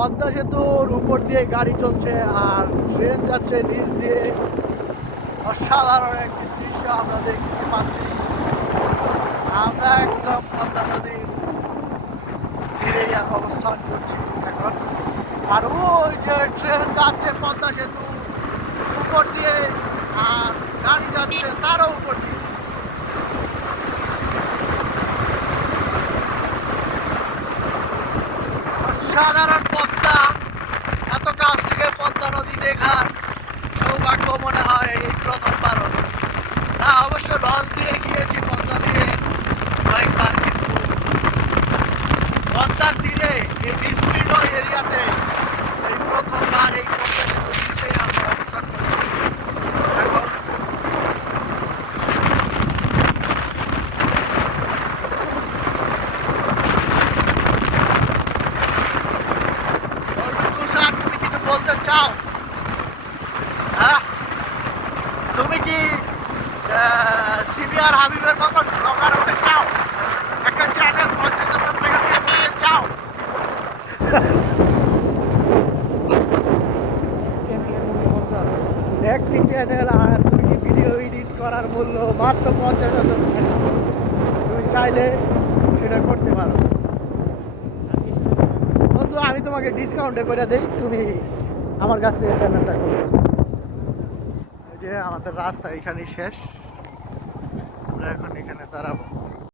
পদ্মা সেতুর উপর দিয়ে গাড়ি চলছে আর ট্রেন যাচ্ছে নিচ দিয়ে। অসাধারণ একটি দৃশ্য আমরা দেখতে পাচ্ছি। আমরা একদম পদ্মা নদীর তীরেই অবস্থান করছি এখন। আর ওই যে ট্রেন যাচ্ছে পদ্মা সেতু উপর দিয়ে আর গাড়ি যাচ্ছে তারও উপর দিয়ে। অসাধারণ পদ্মা, এত কাছ থেকে পদ্মা নদী দেখার সৌভাগ্য মনে হয় এই প্রথমবার হলো। না, অবশ্য লঞ্চ দিয়ে গিয়েছি পদ্মা দিয়ে কয়েকবার, কিন্তু পদ্মার তীরে এই বিস্তীর্ণ এরিয়াতে এই প্রথমবার এই পদ্মা সেতুর নিচে আমরা অবস্থান করছি এখন। তুষার, তুমি কিছু বলতে চাও? হ্যাঁ, তুমি কি সিবিআর হাবিবের মতন ব্লগার হতে চাও? একটা চ্যানেল 50,000 টাকা দিয়ে করতে চাও? একটি চ্যানেল আর 2টি ভিডিও এডিট করার মূল্য মাত্র 50,000 টাকা। তুমি চাইলে সেটা করতে পারো বন্ধু। আমি তোমাকে ডিসকাউন্টে করে দেই, তুমি আমার কাছ থেকে চ্যানেলটা করো। এই যে আমাদের রাস্তা এখানেই শেষ, আমরা এখন এখানে দাঁড়াবো।